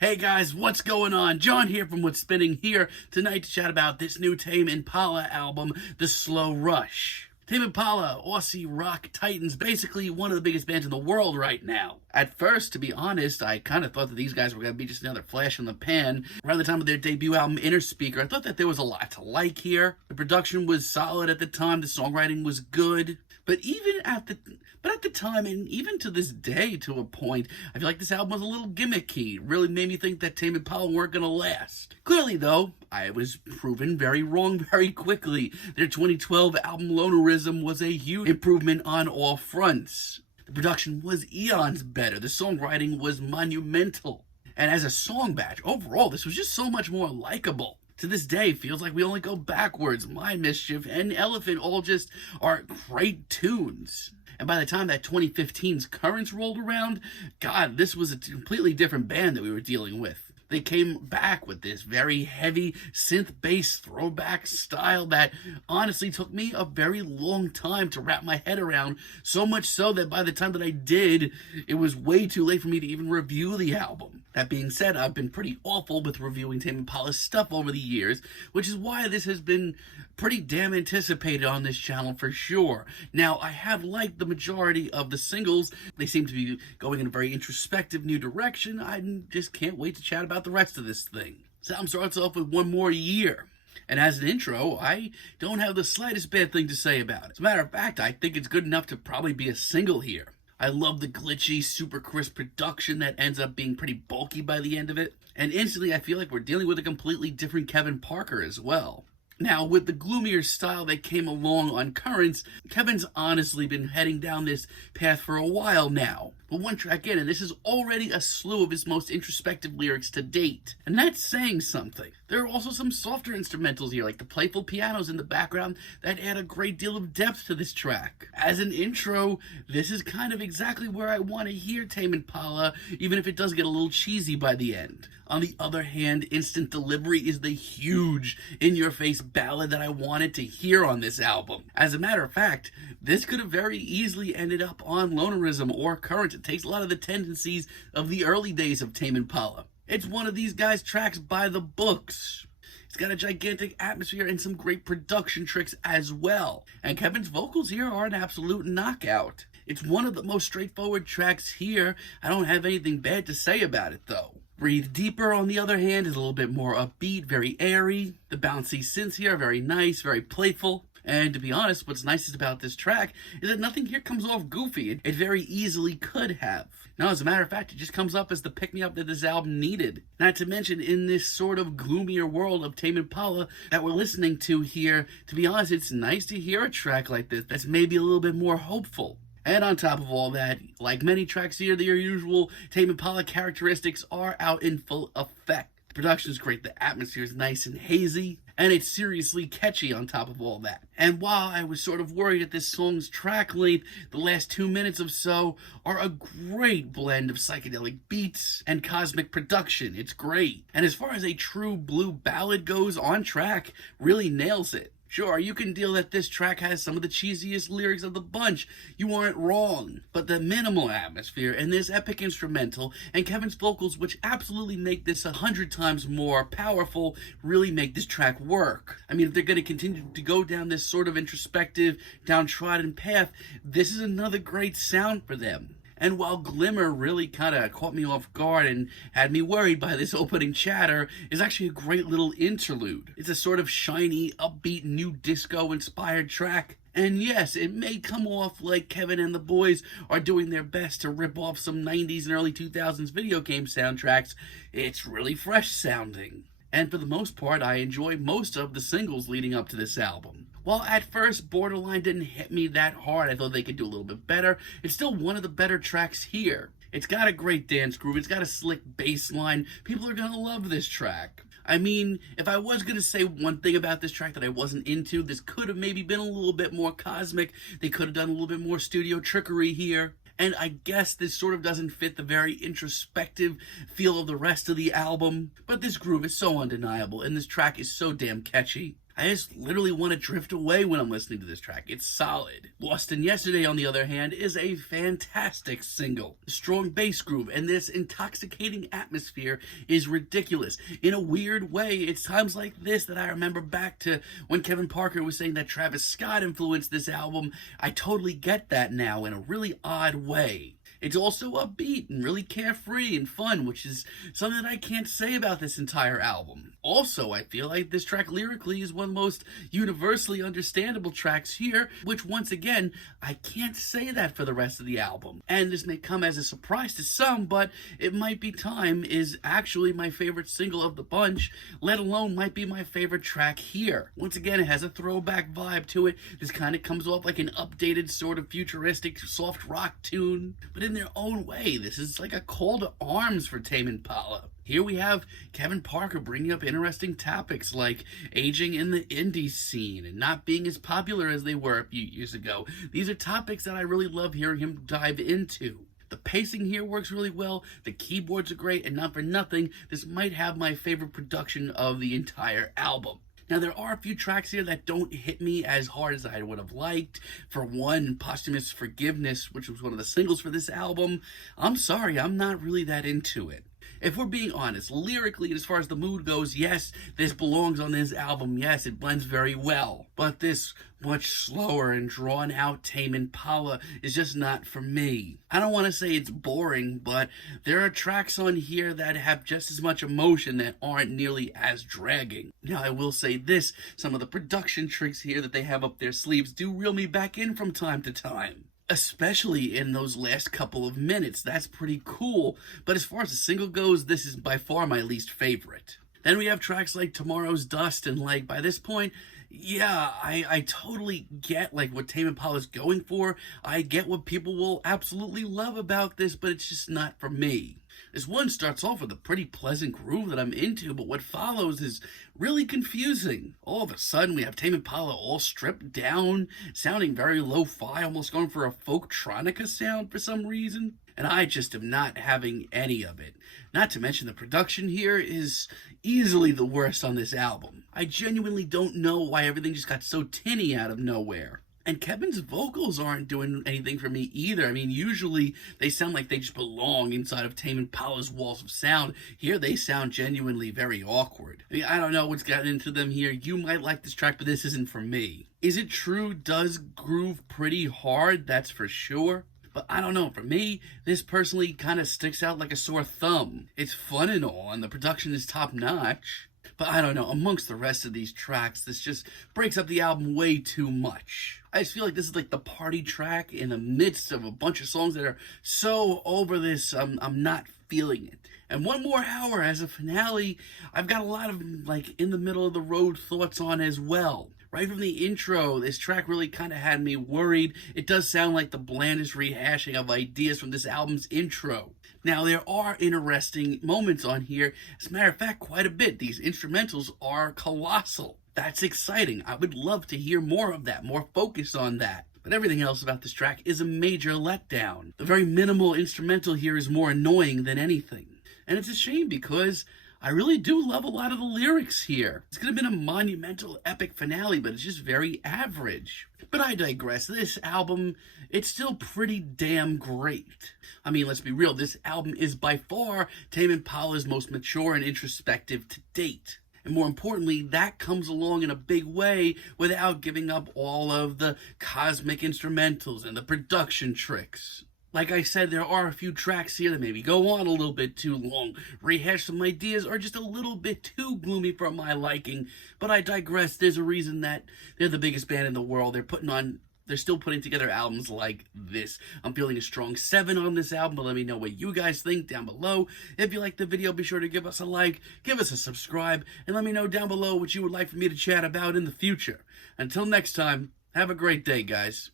Hey guys, what's going on? John here from What's Spinning here tonight to chat about this new Tame Impala album, The Slow Rush. Tame Impala, Aussie rock titans, basically one of the biggest bands in the world right now. At first, to be honest, I kind of thought that these guys were going to be just another flash in the pan. Around the time of their debut album, Inner Speaker, I thought that there was a lot to like here. The production was solid at the time, the songwriting was good. But at the time, and even to this day to a point, I feel like this album was a little gimmicky. It really made me think that Tame Impala weren't going to last. Clearly, though, I was proven very wrong very quickly. Their 2012 album Lonerism was a huge improvement on all fronts. The production was eons better. The songwriting was monumental. And as a song batch, overall, this was just so much more likable. To this day, feels like we only go backwards. My Mischief and Elephant all just are great tunes. And by the time that 2015's Currents rolled around, God, this was a completely different band that we were dealing with. They came back with this very heavy synth-bass throwback style that honestly took me a very long time to wrap my head around, so much so that by the time that I did, it was way too late for me to even review the album. That being said, I've been pretty awful with reviewing Tame Impala's stuff over the years, which is why this has been pretty damn anticipated on this channel for sure. Now, I have liked the majority of the singles. They seem to be going in a very introspective new direction. I just can't wait to chat about the rest of this thing. This album starts off with One More Year. And as an intro, I don't have the slightest bad thing to say about it. As a matter of fact, I think it's good enough to probably be a single here. I love the glitchy, super crisp production that ends up being pretty bulky by the end of it. And instantly, I feel like we're dealing with a completely different Kevin Parker as well. Now, with the gloomier style that came along on Currents, Kevin's honestly been heading down this path for a while now. But one track in, and this is already a slew of his most introspective lyrics to date. And that's saying something. There are also some softer instrumentals here, like the playful pianos in the background, that add a great deal of depth to this track. As an intro, this is kind of exactly where I want to hear Tame Impala, even if it does get a little cheesy by the end. On the other hand, Instant Delivery is the huge, in-your-face ballad that I wanted to hear on this album. As a matter of fact, this could have very easily ended up on Lonerism or Current. It takes a lot of the tendencies of the early days of Tame Impala. It's one of these guys' tracks by the books. It's got a gigantic atmosphere and some great production tricks as well. And Kevin's vocals here are an absolute knockout. It's one of the most straightforward tracks here. I don't have anything bad to say about it though. Breathe Deeper, on the other hand, is a little bit more upbeat, very airy. The bouncy synths here are very nice, very playful. And to be honest, what's nicest about this track is that nothing here comes off goofy. It very easily could have. Now, as a matter of fact, it just comes up as the pick-me-up that this album needed. Not to mention, in this sort of gloomier world of Tame Impala that we're listening to here, to be honest, it's nice to hear a track like this that's maybe a little bit more hopeful. And on top of all that, like many tracks here, their usual Tame Impala characteristics are out in full effect. The production is great, the atmosphere is nice and hazy, and it's seriously catchy on top of all that. And while I was sort of worried at this song's track length, the last 2 minutes or so are a great blend of psychedelic beats and cosmic production. It's great. And as far as a true blue ballad goes, On Track really nails it. Sure, you can deal that this track has some of the cheesiest lyrics of the bunch. You aren't wrong. But the minimal atmosphere and this epic instrumental and Kevin's vocals, which absolutely make this 100 times more powerful, really make this track work. I mean, if they're going to continue to go down this sort of introspective, downtrodden path, this is another great sound for them. And while Glimmer really kind of caught me off guard and had me worried by this opening chatter, is actually a great little interlude. It's a sort of shiny, upbeat, new disco-inspired track. And yes, it may come off like Kevin and the boys are doing their best to rip off some 90s and early 2000s video game soundtracks. It's really fresh sounding. And for the most part, I enjoy most of the singles leading up to this album. While at first Borderline didn't hit me that hard, I thought they could do a little bit better, it's still one of the better tracks here. It's got a great dance groove, it's got a slick bass line. People are gonna love this track. I mean, if I was gonna say one thing about this track that I wasn't into, this could have maybe been a little bit more cosmic. They could have done a little bit more studio trickery here. And I guess this sort of doesn't fit the very introspective feel of the rest of the album. But this groove is so undeniable, and this track is so damn catchy. I just literally want to drift away when I'm listening to this track. It's solid. Lost in Yesterday, on the other hand, is a fantastic single. Strong bass groove and this intoxicating atmosphere is ridiculous. In a weird way, it's times like this that I remember back to when Kevin Parker was saying that Travis Scott influenced this album. I totally get that now in a really odd way. It's also upbeat and really carefree and fun, which is something that I can't say about this entire album. Also, I feel like this track lyrically is one of the most universally understandable tracks here, which once again, I can't say that for the rest of the album. And this may come as a surprise to some, but It Might Be Time is actually my favorite single of the bunch, let alone might be my favorite track here. Once again, it has a throwback vibe to it. This kind of comes off like an updated sort of futuristic soft rock tune, but in their own way, this is like a call to arms for Tame Impala. Here we have Kevin Parker bringing up interesting topics like aging in the indie scene and not being as popular as they were a few years ago. These are topics that I really love hearing him dive into. The pacing here works really well, the keyboards are great, and not for nothing, this might have my favorite production of the entire album. Now, there are a few tracks here that don't hit me as hard as I would have liked. For one, Posthumous Forgiveness, which was one of the singles for this album, I'm sorry, I'm not really that into it. If we're being honest, lyrically and as far as the mood goes, yes, this belongs on this album. Yes, it blends very well. But this much slower and drawn out Tame Impala is just not for me. I don't want to say it's boring, but there are tracks on here that have just as much emotion that aren't nearly as dragging. Now, I will say this, some of the production tricks here that they have up their sleeves do reel me back in from time to time. Especially in those last couple of minutes. That's pretty cool. But as far as the single goes, this is by far my least favorite. Then we have tracks like Tomorrow's Dust, and like by this point, yeah, I totally get like what Tame Impala is going for. I get what people will absolutely love about this, but it's just not for me. This one starts off with a pretty pleasant groove that I'm into, but what follows is really confusing. All of a sudden, we have Tame Impala all stripped down, sounding very lo-fi, almost going for a folktronica sound for some reason. And I just am not having any of it. Not to mention the production here is easily the worst on this album. I genuinely don't know why everything just got so tinny out of nowhere. And Kevin's vocals aren't doing anything for me either. I mean, usually they sound like they just belong inside of Tame Impala's walls of sound. Here they sound genuinely very awkward. I mean, I don't know what's gotten into them here. You might like this track, but this isn't for me. Is it true? Does groove pretty hard? That's for sure. But I don't know, for me, this personally kind of sticks out like a sore thumb. It's fun and all, and the production is top notch. But I don't know, amongst the rest of these tracks, this just breaks up the album way too much. I just feel like this is like the party track in the midst of a bunch of songs that are so over this, I'm not feeling it. And one more hour as a finale, I've got a lot of like in the middle of the road thoughts on as well. Right from the intro, this track really kind of had me worried. It does sound like the blandest rehashing of ideas from this album's intro. Now, there are interesting moments on here. As a matter of fact, quite a bit. These instrumentals are colossal. That's exciting. I would love to hear more of that, more focus on that. But everything else about this track is a major letdown. The very minimal instrumental here is more annoying than anything. And it's a shame because I really do love a lot of the lyrics here. It's going to have been a monumental, epic finale, but it's just very average. But I digress. This album, it's still pretty damn great. I mean, let's be real. This album is by far Tame Impala's most mature and introspective to date. And more importantly, that comes along in a big way without giving up all of the cosmic instrumentals and the production tricks. Like I said, there are a few tracks here that maybe go on a little bit too long, rehash some ideas, or just a little bit too gloomy for my liking. But I digress. There's a reason that they're the biggest band in the world. They're still putting together albums like this. I'm feeling a strong 7 on this album, but let me know what you guys think down below. If you liked the video, be sure to give us a like, give us a subscribe, and let me know down below what you would like for me to chat about in the future. Until next time, have a great day, guys.